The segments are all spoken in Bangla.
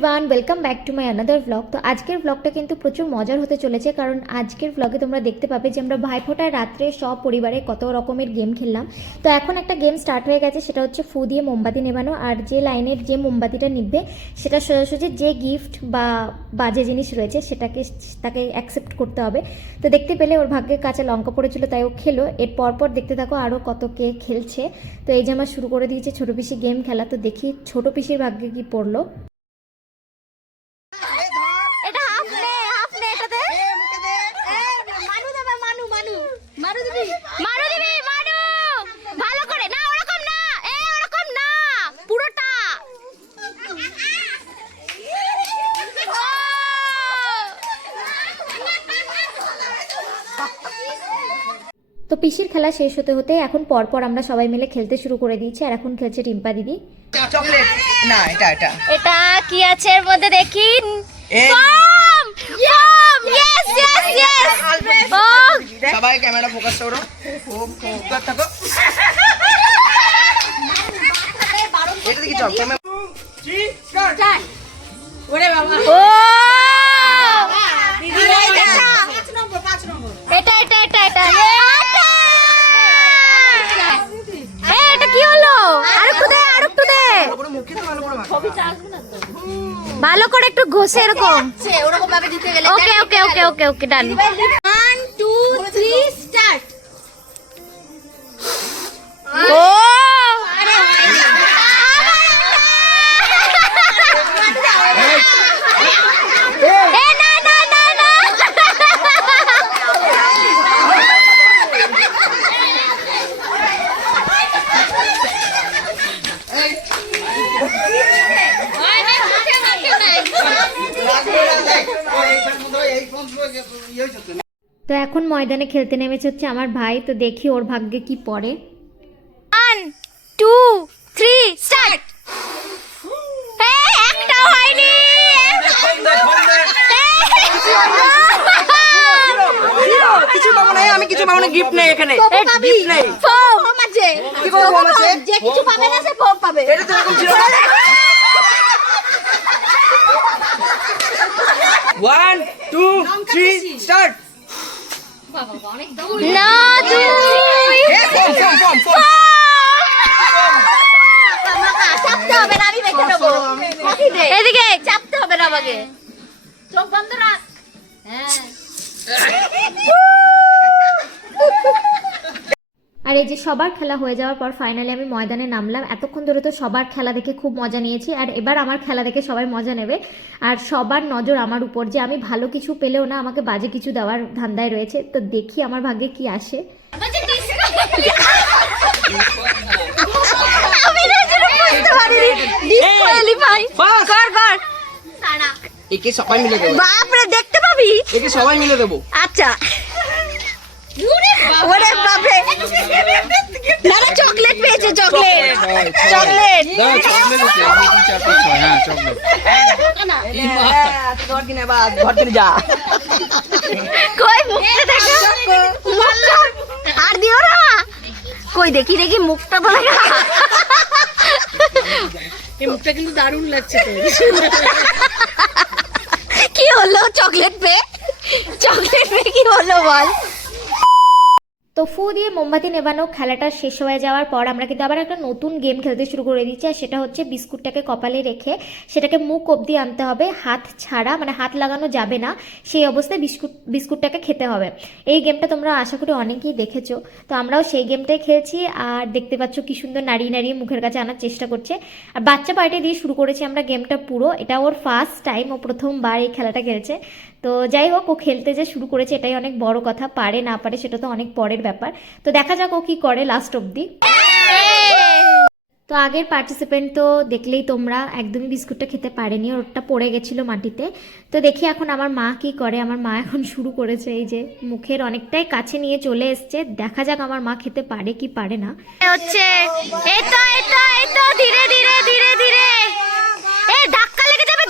Everyone, welcome back to my another blog. তো আজকের ব্লগটা কিন্তু প্রচুর মজার হতে চলেছে, কারণ আজকের ব্লগে তোমরা দেখতে পাবে যে আমরা ভাইফোঁটার রাত্রে সব পরিবারে কত রকমের গেম খেললাম। তো এখন একটা গেম স্টার্ট হয়ে গেছে, সেটা হচ্ছে ফু দিয়ে মোমবাতি নেবানো। আর যে লাইনের যে মোমবাতিটা নিভবে সেটা সোজাসুজি যে গিফট বা বাজে জিনিস রয়েছে তাকে অ্যাকসেপ্ট করতে হবে। তো দেখতে পেলে ওর ভাগ্যে কাঁচা লঙ্কা পড়েছিল, তাই ও খেলো। এর পরপর দেখতে থাকো আরও কত কে খেলছে। তো এই যে আমার শুরু করে দিয়েছে ছোটো পিসি গেম খেলা। তো দেখি ছোটো পিসির ভাগ্যে কি পড়লো। তো পিসির খেলা শেষ হতে হতে এখন পরপর আমরা সবাই মিলে খেলতে শুরু করে দিয়েছি। আর এখন খেলছে টিম্পা দিদি। চকলেট না, এটা কি আছে এর মধ্যে দেখি? সবাই ক্যামেরা ফোকাস করো, ফোকাস থাকো। এটা দেখি চক ক্যামেরা 3 স্টার্ট। ওরে বাবা, ও দিদি এটা 5 নম্বর এটা এটা কি হলো? আরেকটু দে পুরো মুখে তো ভালো করে মাখো। ভালো করে একটু ঘষে এরকম। ওরকম ভাবে জিতে গেলে ওকে ডান। 1 2 3 স্টার্ট। ও তো এখন ময়দানে খেলতে নেমেছে হচ্ছে আমার ভাই। তো দেখি ওর ভাগ্যে কি পড়ে। 1 2 3 স্টার্ট। একটাও হয়নি। কিছু পাবো না, আমি কিছু পাবো না, গিফট নেই এখানে, গিফট নেই। ফোম আছে, কি বলবো আছে? যে কিছু পাবে না সে ফোম পাবে। এটা তো এরকম ছিল না। 1 2 3 স্টার্ট। না তুই ফোম। চাপতে হবে না, আমি দেখে নেবো। এদিকে চাপতে হবে না আমাকে। চোখ বন্ধ রাখ। হ্যাঁ, আর এই যে সবার খেলা হয়ে যাওয়ার পর ফাইনালি আমি ময়দানে নামলাম। এতক্ষণ ধরে তো সবার খেলা দেখে খুব মজা নিয়েছি, আর এবার আমার খেলা দেখে সবাই মজা নেবে। আর সবার নজর আমার উপর, যে আমি ভালো কিছু পেলেও না আমাকে বাজে কিছু দেওয়ার ধান্দায় রয়েছে। তো দেখি আমার ভাগ্যে কি আসে। আমি না যেন বুঝতে পারিনি। ডিসকোয়ালিফাই কর। একে সবাই মিলে দেবো। বাপ রে, দেখতে পাবি? একে সবাই মিলে দেবো। আচ্ছা। ওরে বাপ রে, না চকলেট পেয়েছে, চকলেট। দাও চকলেট আছে, 1 2 3 4 5 6। হ্যাঁ চকলেট। ঘর কিনে বাস, ঘর কিনে যা। কই মুখটা দেখো, আর দিও না। কই দেখি মুখটা তো দেখা। এই মুখটা কিন্তু দারুণ লাগছে তো। কি হলো? চকলেট পে কি হলো বল? তো ফু দিয়ে মোমবাতি নেবানো খেলাটা শেষ হয়ে যাওয়ার পর আমরা কিন্তু আবার একটা নতুন গেম খেলতে শুরু করে দিচ্ছি। আর সেটা হচ্ছে বিস্কুটটাকে কপালে রেখে সেটাকে মুখ অবধি আনতে হবে, হাত ছাড়া, মানে হাত লাগানো যাবে না, সেই অবস্থায় বিস্কুটটাকে খেতে হবে। এই গেমটা তোমরা আশা করি অনেকেই দেখেছো। তো আমরাও সেই গেমটাই খেলছি। আর দেখতে পাচ্ছ কি সুন্দর নাড়িয়ে মুখের কাছে আনার চেষ্টা করছে। আর বাচ্চা পার্টি দিয়ে শুরু করেছি আমরা গেমটা পুরো। এটা ওর ফার্স্ট টাইম, ও প্রথমবার এই খেলাটা খেলছে। তো যাই হোক, ও খেলতে যে শুরু করেছে এটাই অনেক বড় কথা। পারে না পারে সেটা তো অনেক পরের ব্যাপার। তো দেখা যাক ও কি করে লাস্ট অবধি। তো আগের পার্টিসিপেন্ট তো দেখলেই তোমরা, একদমই বিস্কুটটা খেতে পারেনি, ওরটা পড়ে গেছিলো মাটিতে। তো দেখি এখন আমার মা কি করে। আমার মা এখন শুরু করেছে, এই যে মুখের অনেকটাই কাছে নিয়ে চলে এসছে। দেখা যাক আমার মা খেতে পারে কি পারে না। হচ্ছে এই তো ধীরে এই ধাক্কা লেগে যাবে।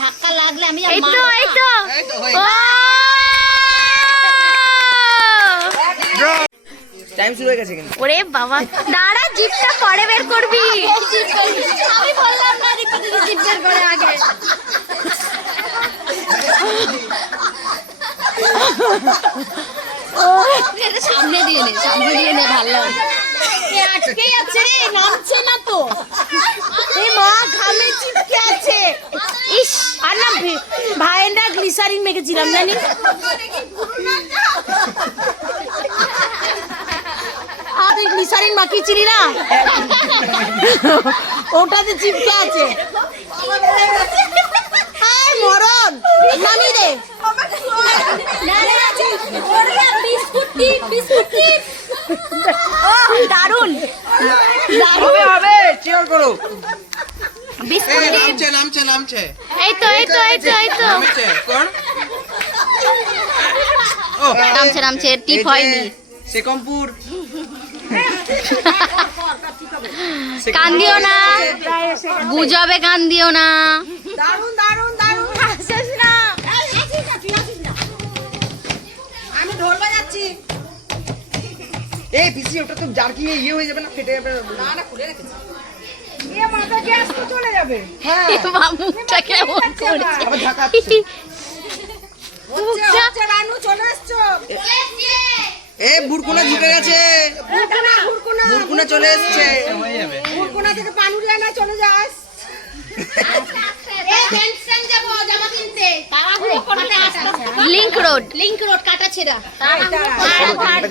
ধাক্কা লাগলে আমি এই তো ও টাইম টাইম শুরু হয়ে গেছে কিন্তু। ওরে বাবা দাঁড়া জিপটা পরে বের করবি। আমি বললাম না দীপা দিদি জিপ বের করে আগে। সামনে দিয়ে নে ভালো লাগে। আটকেই আছে রে, নামছে না তো। এই মা ঘামে চিপকে আছে। ইস আর না ভাইয়েরা গ্লিসারিন মেখেছিলাম জানি। আর এই গ্লিসারিন মাখিয়েছিলি না, ওটাতে চিপকে আছে। আয় মরণ, নামিয়ে দে। দারুন হবে হবে, চিয়ার করো। বিস্কুট এই নামছে নামছে নামছে এই তো নামছে কোন? ও নামছে টিপ হয়নি। সেকম্পুর। কান দিও না, গুজবে কান দিও না। দারুন দারুন দারুন, হাসিস না। আমি ঢোল বাজাচ্ছি। এই পিসি ওটা তো জার্কিং এ ইয়ে হয়ে যাবে না, ফেটে যাবে। না না, খুলে রেখেছি। এ মাথা গ্যাস তো চলে যাবে। হ্যাঁ মুখটা কেমন করছে। আবার ঢাকাচ্ছে। হচ্ছে রানু, চলে এসছো। এ বুড়কুনা ঢুকে গেছে, বুরকুনা বুরকুনা বুড়কুনা চলে এসেছে। বুরকুনা থেকে পানুরিয়া না চলে যাস। এই বেনস্ট্যান্ড যাব জামা কিনতে। তাড়াহুড়ো করতে আসতে। লিংক রোড কাটা ছেড়া।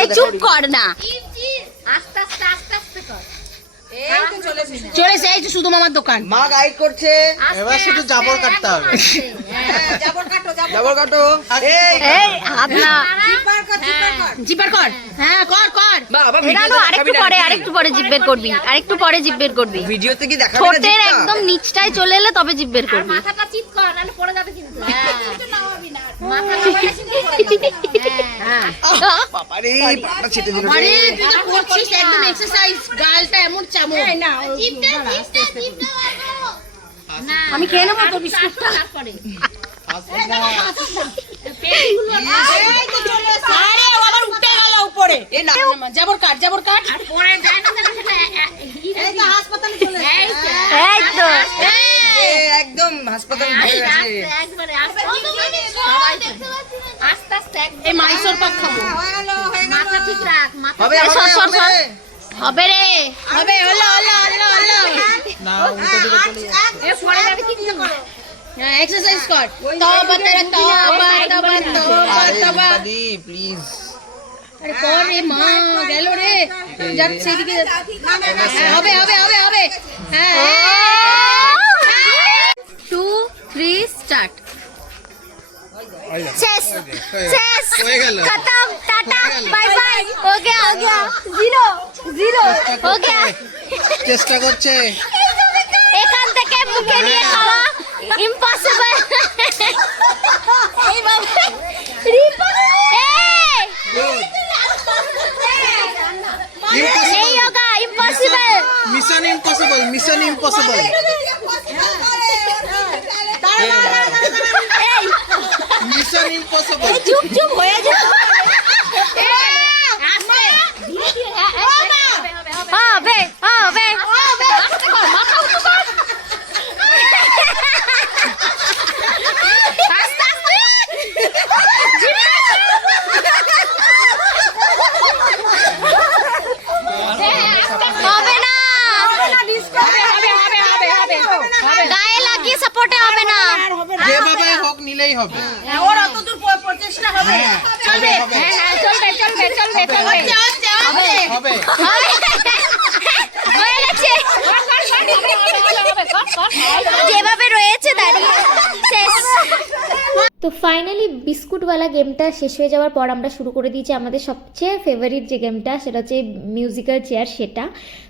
এই চুপ কর না। আস্তে আস্তে আস্তে আস্তে কর। এই তো চলে এসেছে। চলে এসে এই যে শুধু মামার দোকান। মা গাইড করছে। এবার শুধু জাবর কাটতে হবে। হ্যাঁ, জাবর কাটো জাবর। যাবর কাটো। এই এই হাত না। জিপার কর জিপার কর। জিপার কর। হ্যাঁ কর কর। বা আবার রানু আরেকটু পরে জিভ বের করবি। ভিডিওতে কি দেখাবে না ঠোঁটের জিভটা? একদম নিচটায় চলে এলে তবে জিভ বের করবি। মাথাটা চিৎ কর, নাহলে পড়ে যাবে কিন্তু। হ্যাঁ। বাবা রে, পাটা ছেটে দিল আরে রে। তুই তো করছিস একদম এক্সারসাইজ, গালটা এমন চামো। না আমি খেয়ে নেবো তো বিস্কুটটা। তারপরে আরে ও আবার উঠে গেল উপরে। এ না জাবর কাট জাবর কাট। আর পড়ে যায় না যেন সেটা এই তো হাসপাতালে চলে এই এসেছে। তো। এই তো এ একদম হাসপাতালে ঢুকে গেছে। একবারে আস্তে সবাই দেখতে পাচ্ছি না। আস্তে আস্তে একদম। এই মাইসোর পাক খাবো। হয়ে গেল হয়ে গেল। মাথা ঠিক রাখ, মাথা হবে সর, হবে সর, সর। হবে। হবে রে। হবে হলো হলো হলো হলো। এ পড়ে যাবে কিন্তু। হ্যাঁ এক্সারসাইজ কর। তওবা তেরা তওবা তওবা তওবা আরে তওবা। দীপাদি প্লিজ। আরে কর রে মা, গেল রে। যাচ্ছে এদিকে যাচ্ছে। হ্যাঁ, হবে হবে হবে হবে। হ্যাঁ 2 3 স্টার্ট। শেষ হয়ে গেল। खत्म टाटा बाय बाय हो गया 0 हो गया। চেষ্টা করছে। এখান থেকে মুখে নিয়ে খাওয়া ইম্পসিবল। এই বাবা রিপা नहीं होगा impossible. Mission impossible, mission impossible. Mission impossible. চুপ চুপ হয়ে যা। হবে হবে মাথা উঁচু কর। আস্তে আস্তে হবে না গায়ে লাগিয়ে সাপোর্টে হবে না। যেভাবে হোক নিলেই হবে। ওর অত দূর প্রচেষ্টা হবে। চলবে হবে হবে। হয়ে গেছে। যেভাবে রয়েছে দাঁড়িয়ে শেষ। তো ফাইনালি বিস্কুটওয়ালা গেমটা শেষ হয়ে যাওয়ার পর আমরা শুরু করে দিয়েছি আমাদের সবচেয়ে ফেভারিট যে গেমটা, সেটা হচ্ছে মিউজিক্যাল চেয়ার। সেটা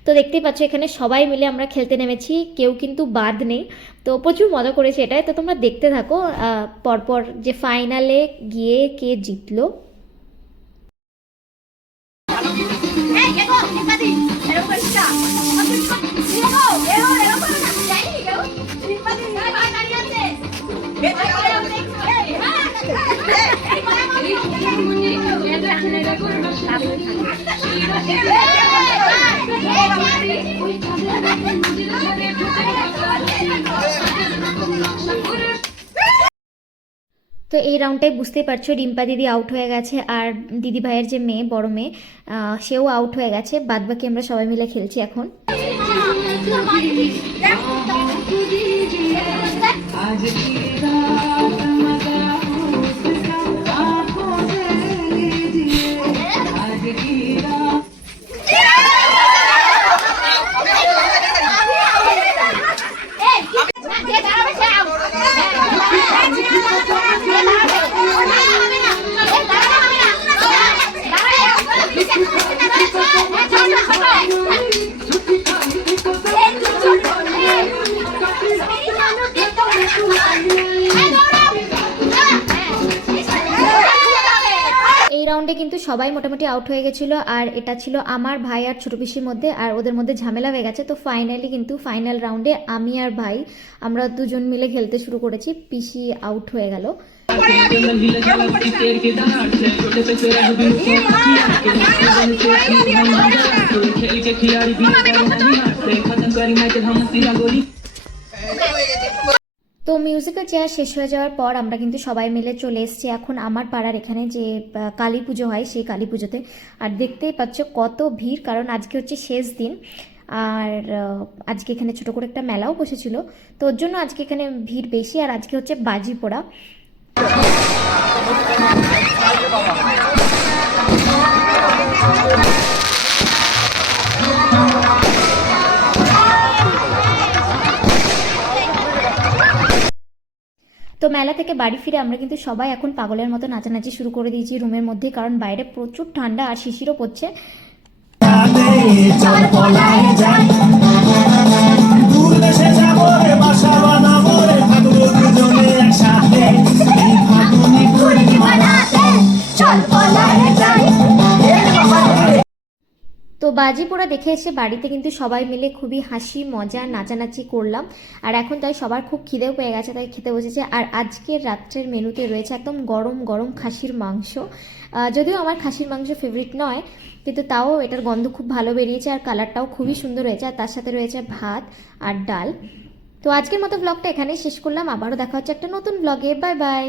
তো দেখতেই পাচ্ছ এখানে সবাই মিলে আমরা খেলতে নেমেছি, কেউ কিন্তু বাদ নেই। তো প্রচুর মজা করেছে এটাই। তো তোমরা দেখতে থাকো পরপর যে ফাইনালে গিয়ে কে জিতলো। তো এই রাউন্ডটাই বুঝতেই পারছো রিম্পা দিদি আউট হয়ে গেছে, আর দিদি ভাইয়ের যে মেয়ে, বড় মেয়ে, সেও আউট হয়ে গেছে। বাদবাকি আমরা সবাই মিলে খেলছি এখন। এই রাউন্ডে কিন্তু সবাই মোটামুটি আউট হয়ে গেছিলো, আর এটা ছিল আমার ভাই আর ছোট পিসির মধ্যে, আর ওদের মধ্যে ঝামেলা হয়ে গেছে। তো ফাইনালি কিন্তু ফাইনাল রাউন্ডে আমি আর ভাই আমরা দুজন মিলে খেলতে শুরু করেছি। পিসি আউট হয়ে গেল। তো মিউজিক্যাল চেয়ার শেষ হয়ে যাওয়ার পর আমরা কিন্তু সবাই মিলে চলে এসেছি এখন আমার পাড়ার এখানে যে কালী পুজো হয় সেই কালী পুজোতে। আর দেখতেই পাচ্ছ কত ভিড়, কারণ আজকে হচ্ছে শেষ দিন, আর আজকে এখানে ছোট করে একটা মেলাও বসেছিল, তো ওর জন্য আজকে এখানে ভিড় বেশি। আর আজকে হচ্ছে বাজি পোড়া। তো মেলা থেকে বাড়ি ফিরে আমরা কিন্তু সবাই এখন পাগলের মতো নাচানাচি শুরু করে দিয়েছি রুমের মধ্যে, কারণ বাইরে প্রচুর ঠান্ডা আর শিশিরও পড়ছে। তো বাজি পোড়া দেখে এসে বাড়িতে কিন্তু সবাই মিলে খুবই হাসি মজা নাচানাচি করলাম। আর এখন তাই সবার খুব খিদেও পেয়ে গেছে, তাই খেতে বসেছে। আর আজকের রাত্রের মেনুতে রয়েছে একদম গরম গরম খাসির মাংস। যদিও আমার খাসির মাংস ফেভারিট নয়, কিন্তু তাও এটার গন্ধ খুব ভালো বেরিয়েছে, আর কালারটাও খুবই সুন্দর হয়েছে। আর তার সাথে রয়েছে ভাত আর ডাল। তো আজকের মতো ব্লগটা এখানেই শেষ করলাম, আবারও দেখা হচ্ছে একটা নতুন ব্লগে। Bye bye.